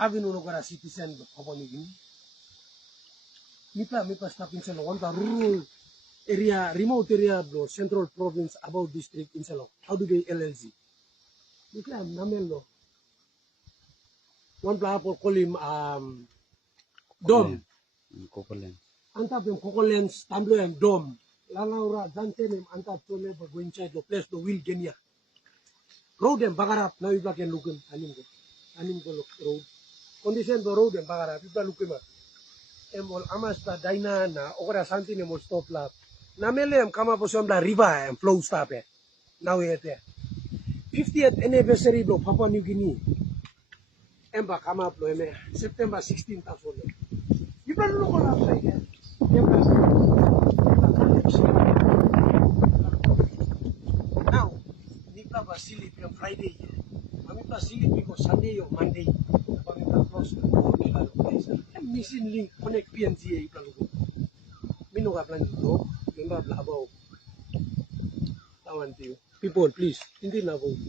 avenue nogara citizen of Papua New Guinea. Mipa stop in Selo, one rural area, remote area, bro, central province, about district in Selo. How do they LLC? Mipa namelo. One plapo call him Dom. Cocoland. Antap yung Cocolands, Tamblo yung Dom. Langaura, Zanten yung antap tole ba go inside the place the will genya. Road and bagarap na iba ken lukum anim ko road. Condition the road and bagarap iba lukum. Emol amasta daina na okra santi ne mol stop lap. Namele am kama po siya river and flow stop eh. Now ete. 50th anniversary bro Papua New Guinea. Emba kama po eme September 16th afole. Iba luko na sa ide. Now, Nipa Basili on Friday. Mamita Sili because Sunday or Monday. Mamita close to the missing link connect PNGA Ikalugo. Minuga plan to remember Blabo. Tawan to you. People, please, hindi na vote.